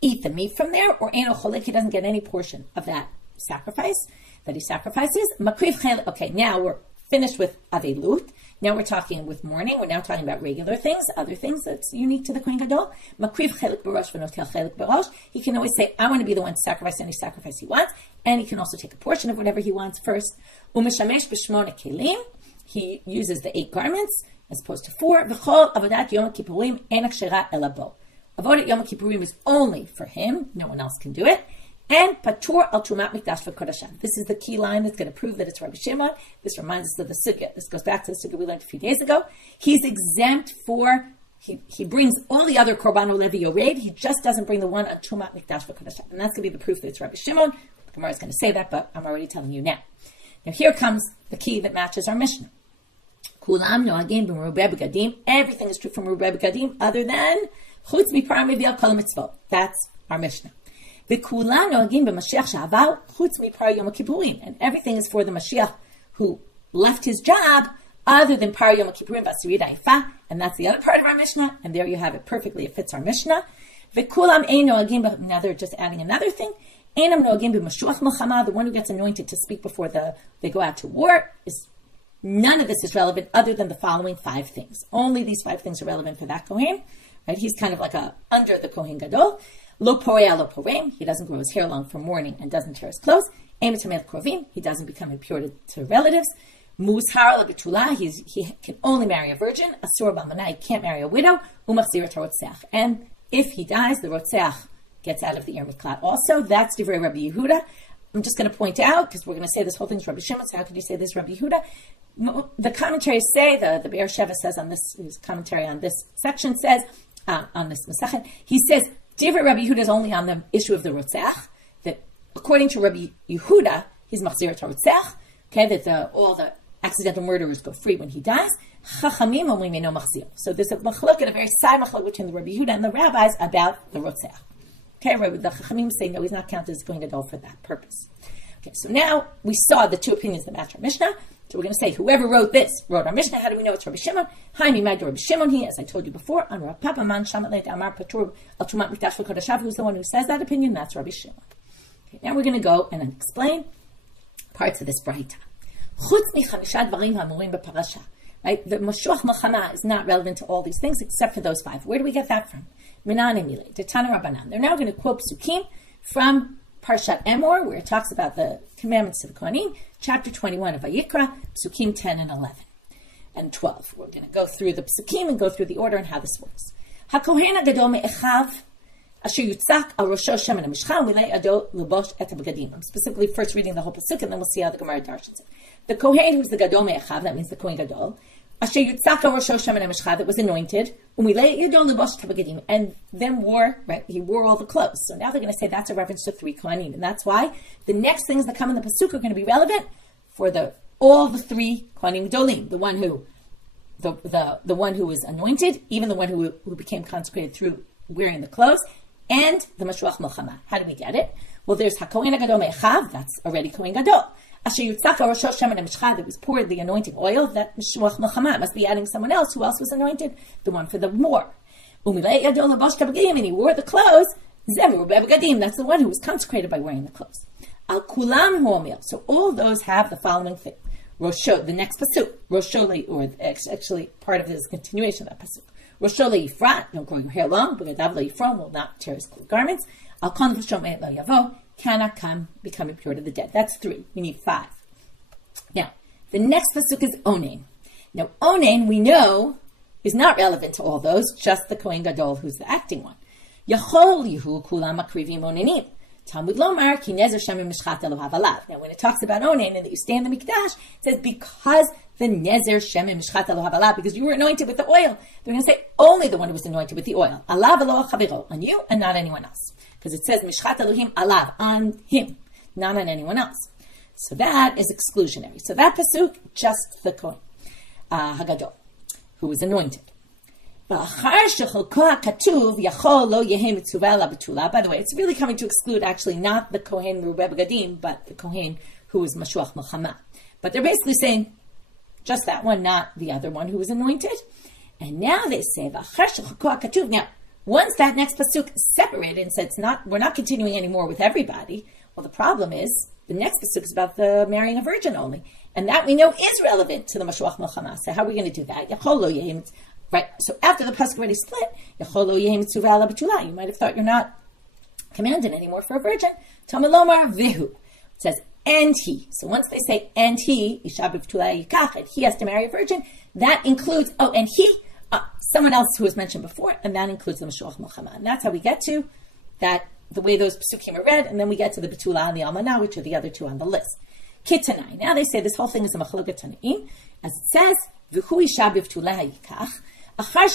eat the meat from there, or eno cholek, he doesn't get any portion of that sacrifice that he sacrifices. Makriv chelik. Okay, now we're finished with avelut. Now we're talking with mourning. We're now talking about regular things, other things that's unique to the Kohen Gadol. Makriv chelik b'rosh v'notel chelik b'rosh. He can always say, I want to be the one to sacrifice any sacrifice he wants, and he can also take a portion of whatever he wants first. U'mishamesh b'shmona kelim. He uses the 8 garments as opposed to 4. V'chol avodat Yom Kippurim enak shera elabo. Avodat Yom Kippurim is only for him. No one else can do it. And Patur al Tumat Mikdash v'Kodashah. This is the key line that's going to prove that it's Rabbi Shimon. This reminds us of the Sugya. This goes back to the Sugya we learned a few days ago. He's exempt for, he brings all the other Korban Levi Yored. He just doesn't bring the one on Tumat Mikdash v'Kodashah. And that's going to be the proof that it's Rabbi Shimon. The Gemara is going to say that, but I'm already telling you now. Now here comes the key that matches our Mishnah. Kulam noagim b'merubeh b'gadim. Everything is true from Merubeh b'gadim other than Chutz mipar mevi'al kol mitzvot. That's our Mishnah. V'kulan noagim b'Mashiach she'avar chutz mipar Yom Kippurim. And everything is for the Mashiach who left his job other than par Yom Kippurim v'asirit haifa. And that's the other part of our Mishnah. And there you have it perfectly. It fits our Mishnah. V'kulam ein noagim. Now they're just adding another thing. Einam noagim b'Mashiach milchama. The one who gets anointed to speak before they go out to war is. None of this is relevant other than the following 5 things. Only these 5 things are relevant for that Kohen. Right? He's kind of like under the Kohen Gadol. Lo poreh lo porem. He doesn't grow his hair long for mourning and doesn't tear his clothes. Emet tamel krovim. He doesn't become impure to relatives. Mushar lo betula. He can only marry a virgin. Asur b'almanah. He can't marry a widow. Umachzirat harotzach. And if he dies, the rotzeach gets out of the Ir Miklat also. That's Divrei Rabbi Yehuda. I'm just going to point out, because we're going to say this whole thing's Rabbi Shimon, so how could you say this Rabbi Yehuda? The commentaries say, the Be'er Sheva says on this, his commentary on this section says, on this Masachet, he says, David Rabbi Yehuda is only on the issue of the Rotzach, that according to Rabbi Yehuda, he's Machzir Rotzach, okay, that all the accidental murderers go free when he dies. Chachamim only may know Machzir. So there's a machlok, a very side machlok between the Rabbi Yehuda and the rabbis about the Rotzach. Okay, the Chachamim say, no, he's not counted as going adult for that purpose. Okay, so now we saw the two opinions that match our Mishnah. So we're going to say, whoever wrote this wrote our Mishnah. How do we know it's Rabbi Shimon? Hi, Mimad Rabbi Shimon he, as I told you before, on Rav Papa Man Shamat Amar Patur Al Tumat Mikdash V'Kodashav, who's the one who says that opinion, that's Rabbi Shimon. Okay, now we're going to go and explain parts of this Braita. Chutz miChamishad Dvarim Hamurim B'Parasha. Right? The Mashuach Melchama is not relevant to all these things except for those 5. Where do we get that from? Minan Emile, Detana Rabbanan. They're now going to quote Psukim from Parshat Emor, where it talks about the commandments to the Kohanim, chapter 21 of Vayikra, Psukim 10 and 11 and 12. We're going to go through the Psukim and go through the order and how this works. HaKohen HaGadol me'echav asher yutzak al rosho shemen hamishcha u'milei ado lubosh et ha'begadim. I'm specifically first reading the whole Pasuk, and then we'll see how the Gemara darshans it. The Kohen, who's the Gadol me'echav, that means the Kohen Gadol, asher yutzak al rosho shemen hamishcha, that was anointed, u'milei ado lubosh et ha'begadim, and then wore, right, he wore all the clothes. So now they're going to say that's a reference to 3 Kohanim, and that's why the next things that come in the Pasuk are going to be relevant for all the 3 Kohanim Gedolim, the one who the one who was anointed, even the one who became consecrated through wearing the clothes, and the Mashuach Melchama. How do we get it? Well, there's HaKohen HaGadol me'echav, that's already Kohen Gadol. Asher yutzak al rosho shemen hamishcha, that was poured the anointing oil, that Mashuach Melchama must be adding someone else. Who else was anointed? The one for the war. Umilei yado labosh kabegadim, and he wore the clothes. Zemur be'begadim, that's the one who was consecrated by wearing the clothes. Al kulam huomil. So all those have the following thing. Rosho, the next pasuk, Rosho, or actually part of his continuation of that pasuk. Rosho le'ifrat, don't grow your hair long, B'gadav le'ifron, will not tear his garments. Al kon v'shom me'et lo yavo, cannot become impure to the dead. That's 3. We need 5. Now, the next pasuk is Onain. Now, Onain, we know, is not relevant to all those, just the Kohen Gadol, who's the acting one. Yachol yihu kulam akrivim onainim. Talmud Lomar, ki nezer shemim mishchat elohav alav. Now, when it talks about Onain and that you stay in the Mikdash, it says because the nezer shemim mishchat elohav alav, because you were anointed with the oil. They're going to say only the one who was anointed with the oil. Alav eloah chaviro, on you and not anyone else. Because it says mishchat Elohim alav, on him, not on anyone else. So that is exclusionary. So that pasuk, just the Kohen Hagadol, who was anointed. By the way, it's really coming to exclude actually not the Kohen Merubeh Begadim, but the Kohen who was Mashuach Melchama. But they're basically saying just that one, not the other one who was anointed. And now they say, now, once that next pasuk separated and said we're not continuing anymore with everybody, well, the problem is the next pasuk is about the marrying a virgin only. And that we know is relevant to the Mashuach Melchama. So how are we going to do that? Right, so after the pasuk already split, you might have thought you're not commanded anymore for a virgin. Talmud Lomar vihu. It says, and he. So once they say, and he, and he has to marry a virgin, that includes, and he, someone else who was mentioned before, and that includes the Mashuach Melchama. And that's how we get to that, the way those psukim are read, and then we get to the Betula and the Almanah, which are the other 2 on the list. Kitanai. Now they say this whole thing is a machloket tanaim, as it says, v'hu isha b'vtula yikach. That's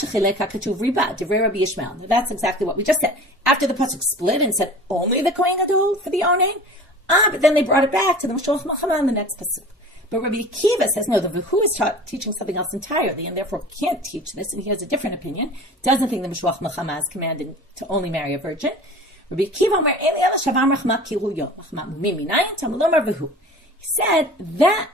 exactly what we just said. After the pasuk split and said only the Kohen Gadol for the Onain, but then they brought it back to the Mashuach Melchama in the next pasuk. But Rabbi Akiva says no, the V'hu is teaching something else entirely, and therefore can't teach this, and he has a different opinion. Doesn't think the Mashuach Melchama is commanded to only marry a virgin. Rabbi Akiva he said that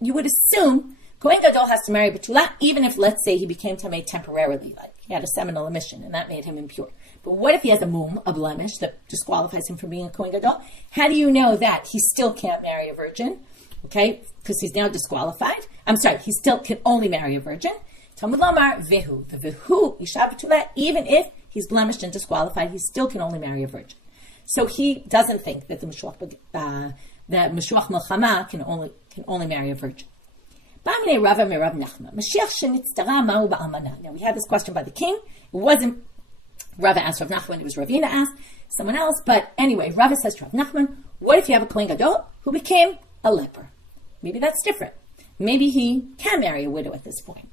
you would assume Kohen Gadol has to marry Betula, even if, let's say, he became Tamei temporarily, like he had a seminal emission, and that made him impure. But what if he has a blemish that disqualifies him from being a Kohen Gadol? How do you know that he still can't marry a virgin? Okay, because he's now disqualified. I'm sorry, he still can only marry a virgin. Talmud Lomar vehu, the vehu isha Betula, even if he's blemished and disqualified, he still can only marry a virgin. So he doesn't think that the Mashuach Melchama can only marry a virgin. Now we had this question by the king. It wasn't Rava asked Rav Nachman, it was Ravina asked someone else. But anyway, Rava says to Rav Nachman, What if you have a Kohen Gadol who became a leper? Maybe that's different. Maybe he can marry a widow at this point,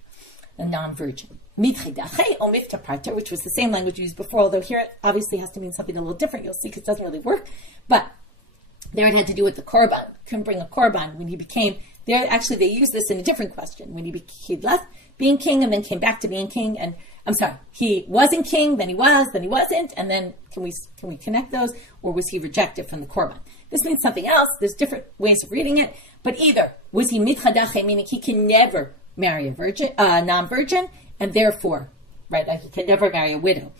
a non-virgin. Which was the same language used before, although here it obviously has to mean something a little different. You'll see because it doesn't really work. But there it had to do with the korban. Couldn't bring a korban when he became, there actually they used this in a different question. When he left being king and then came back to being king, and I'm sorry, he wasn't king, then he was, then he wasn't, and then can we connect those, or was he rejected from the korban? This means something else. There's different ways of reading it, but either was he mitchadache, meaning he can never marry a non-virgin, and therefore, right, like he can never marry a widow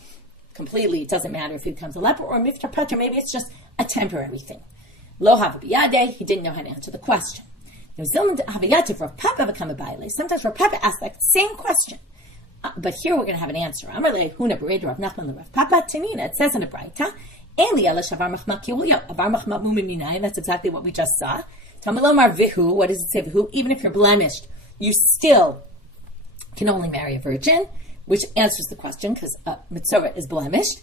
completely. It doesn't matter if he becomes a leper, or miftar patra, maybe it's just a temporary thing. Lo hava biyadeh, he didn't know how to answer the question. Sometimes Rav Papa asks that same question, but here we're going to have an answer. It says in the Braita, that's exactly what we just saw. What does it say? Even if you're blemished, you still can only marry a virgin, which answers the question because Mitzorah is blemished.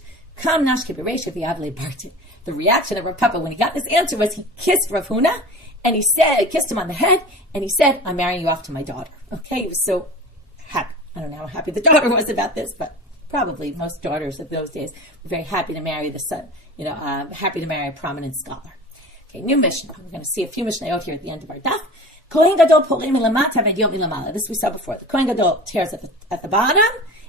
The reaction of Rav Papa when he got this answer was he kissed Rav Huna, and he kissed him on the head, and he said, I'm marrying you off to my daughter. Okay, he was so happy. I don't know how happy the daughter was about this, but probably most daughters of those days were very happy to marry the son, happy to marry a prominent scholar. Okay, new Mishnah. We're going to see a few Mishnayot here at the end of our daf. Kohen Gadol porim milamata v'hedyot milamala. This we saw before. The Kohen Gadol tears at the bottom,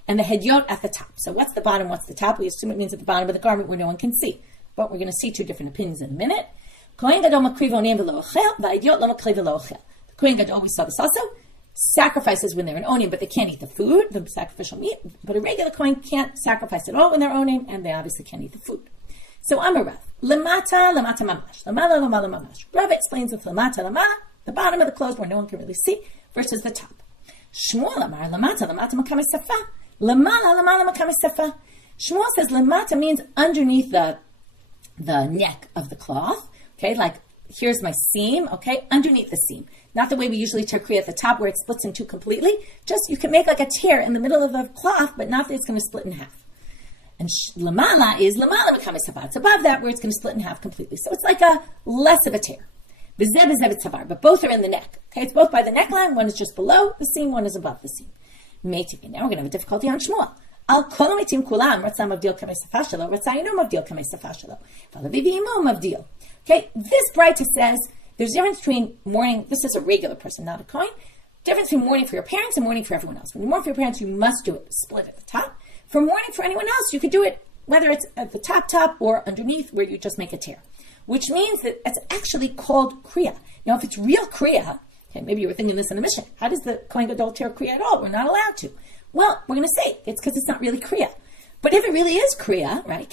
and the hedyot at the top. So what's the bottom, what's the top? We assume it means at the bottom of the garment where no one can see. But we're going to see two different opinions in a minute. Kohen Gadol makriv onim v'lo ochel, v'hedyot lo makriv v'lo ochel. The Kohen Gadol, we saw this also, sacrifices when they're an onim, but they can't eat the food, the sacrificial meat. But a regular Kohen can't sacrifice at all when they're onim, and they obviously can't eat the food. So Amar Rav, lemata mamash, lamala mamash. Rav explains with lemata, the bottom of the clothes where no one can really see, versus the top. Shmuel Amar, lemata makam safa, lamala makam safa. Shmuel says lemata means underneath the neck of the cloth. Okay, like here's my seam, okay, underneath the seam. Not the way we usually tear kriya at the top where it splits in two completely. Just you can make like a tear in the middle of the cloth, but not that it's going to split in half. And lamala is lamala makam safa. It's above that where it's going to split in half completely. So it's like a less of a tear. But both are in the neck. Okay, it's both by the neckline. One is just below the seam, one is above the seam. Now we're going to have a difficulty on Shmuel. Al kol hamitim kulam ratzah mavdil kamei safa shelo, ratzah ino mavdil kamei safa shelo, v'alaviv imo mavdil. Okay, this Braita says there's a difference between mourning. This is a regular person, not a Kohen. Difference between mourning for your parents and mourning for everyone else. When you mourn for your parents, you must do it split at the top. For mourning for anyone else, you could do it whether it's at the top or underneath, where you just make a tear, which means that it's actually called kriya. Now, if it's real kriya, okay, maybe you were thinking this in the Mishnah. How does the Kohen Gadol tear kriya at all? We're not allowed to. Well, we're going to say it's because it's not really kriya. But if it really is kriya, right? It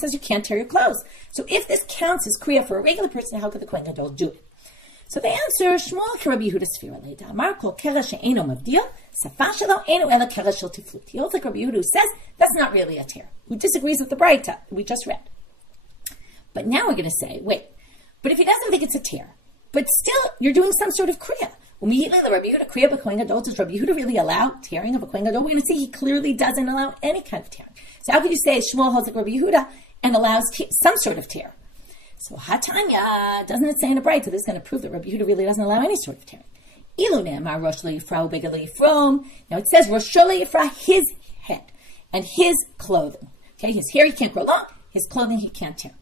says you can't tear your clothes. So if this counts as kriya for a regular person, how could the Kohen Gadol do it? So the answer, Shmuel Rabbi Yehuda Sfira Leida. Amar kol kera she'eno mavdil, safa shelo eno ela kera shel tiflut. He holds like Rabbi Yehuda who says that's not really a tear. Who disagrees with the Braita we just read. But now we're going to say, wait, but if he doesn't think it's a tear, but still you're doing some sort of kriya. Immediately, the Rabbi Yehuda kriya b'Kohen Gadol. Does Rabbi Yehuda really allow tearing of a Kohen Gadol? We're going to see he clearly doesn't allow any kind of tearing. So how could you say Shmuel holds like Rabbi Yehuda and allows some sort of tear? So Hatanya, doesn't it say in a Braita, this is going to prove that Rabbi Yehuda really doesn't allow any sort of tearing. Ilu ne'amar rosh lo yifra ubeged lo yifrom. Now it says rosh lo yifra, his head and his clothing. Okay, his hair he can't grow long, his clothing he can't tear.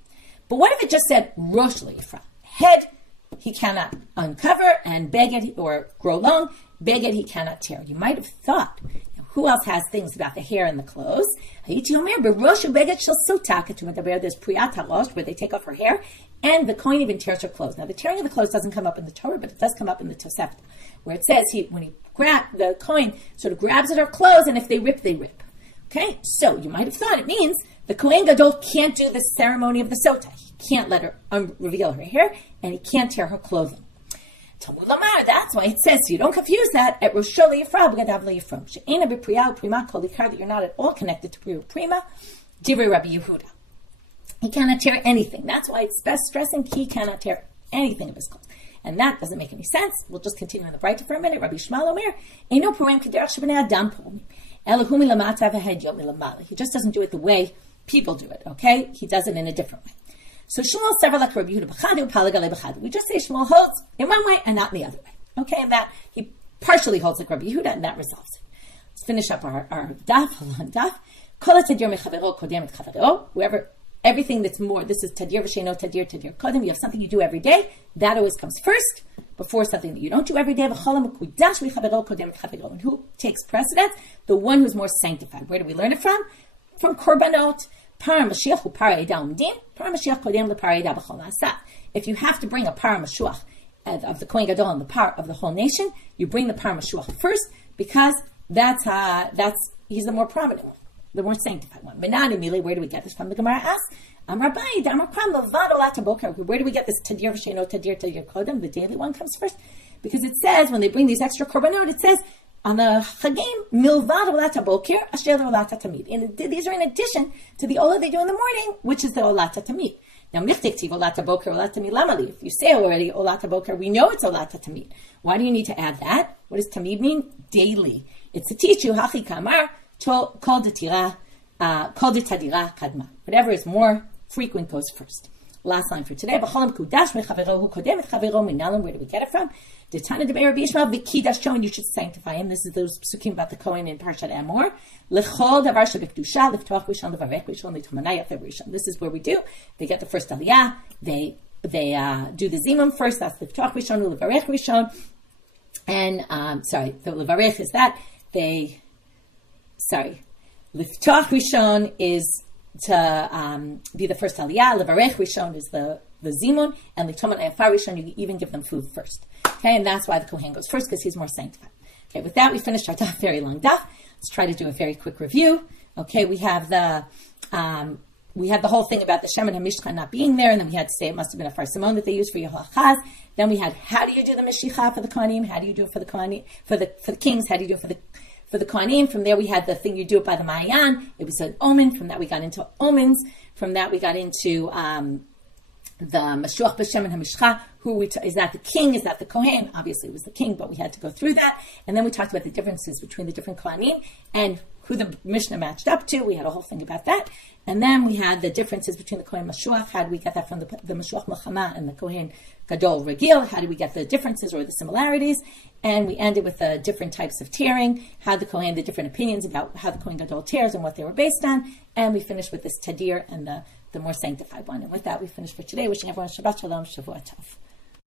But what if it just said rosh lo yifra, head he cannot uncover, and beged or grow long, beged he cannot tear. You might have thought, who else has things about the hair and the clothes? There's priyat harosh, where they take off her hair, and the Kohen even tears her clothes. Now the tearing of the clothes doesn't come up in the Torah, but it does come up in the Tosefta, where it says the Kohen sort of grabs at her clothes, and if they rip, they rip. Okay, so you might have thought it means the Kohen Gadol can't do the ceremony of the sota. He can't let her reveal her hair, and he can't tear her clothing. That's why it says, so you don't confuse that, at Rosh Yifra, B'gadav Yifrom. She'ena b'priya u'prima kol ikar, that you're not at all connected to priya u'prima, divrei Rabbi Yehuda. He cannot tear anything. That's why it's best stressing he cannot tear anything of his clothes. And that doesn't make any sense. We'll just continue in the Braita for a minute. Rabbi Shmuel Omer, Eino purim k'derech she'bnei adam purim. He just doesn't do it the way people do it, okay? He does it in a different way. So Shmuel sever like Rabbi Yehuda b'chadu, palag b'chadu. We just say Shmuel holds in one way and not in the other way, okay? And that he partially holds like Rabbi Yehuda, and that resolves it. Let's finish up our daf, daf. Kol tadir mechavero kodem et chavero. Whoever, everything that's more, this is tadir v'sheino tadir, tadir kodem. You have something you do every day, that always comes first, before something that you don't do every day. V'cholam mekudash mechavero kodem et chavero. And who takes precedence? The one who's more sanctified. Where do we learn it from? From korbanot. Par Mashiach hu par Eidah umdim. Par Mashiach kodem lepar Eidah b'chol ha'asaf. If you have to bring a par Mashiach of the Kohen Gadol and the par of the whole nation, you bring the par Mashiach first, because that's he's the more prominent one, the more sanctified one. Where do we get this from? The Gemara asks, where do we get this tadir v'sheino tadir tadir kodem? The daily one comes first, because it says when they bring these extra korbanot, it says on the Chagim, milvad olat haboker, asher olat tamid. And these are in addition to the olah they do in the morning, which is the olat tamid. Now, michtiktiv olat haboker, olat tamid lamali. If you say already olat haboker, we know it's olat tamid. Why do you need to add that? What does tamid mean? Daily. It's to teach you hachi kamar kol detira, kol detadira kadma. Whatever is more frequent goes first. Last line for today. Where do we get it from? The Tana de Rabbi Yishmael v'kidash, showing you should sanctify him. This is those psukim about the Kohen in Parshat Emor. Lechol davar shebekdusha liftoach rishon levarech rishon litomanayach rishon. This is where we do. They get the first aliyah. They do the zimum first. That's liftoach rishon levarech rishon. And the levarech is that liftoach rishon is to be the first aliyah. Levarech rishon is the zimun, and litomanayach rishon, you even give them food first. Okay, and that's why the Kohen goes first, because he's more sanctified. Okay, with that, we finished our daf, very long daf. Let's try to do a very quick review. Okay, we have the whole thing about the Shem and HaMishcha not being there, and then we had to say it must have been a farsimon that they used for Yehoachaz. Then we had, how do you do the Meshicha for the Kohanim? How do you do it for the Kohanim, for the kings? How do you do it for the Kohanim? From there, we had the thing you do it by the Ma'ayan. It was an omen. From that, we got into omens. From that, we got into the Mashuach B'Shem and HaMishcha. Is that the king? Is that the Kohen? Obviously, it was the king, but we had to go through that. And then we talked about the differences between the different Kohanim and who the Mishnah matched up to. We had a whole thing about that. And then we had the differences between the Kohen Mashuach. How did we get that from the Mashuach Milchama and the Kohen Gadol Regil? How did we get the differences or the similarities? And we ended with the different types of tearing, how the Kohen, the different opinions about how the Kohen Gadol tears and what they were based on. And we finished with this Tadir and the more sanctified one. And with that, we finished for today. Wishing everyone Shabbat Shalom, Shavua Tov.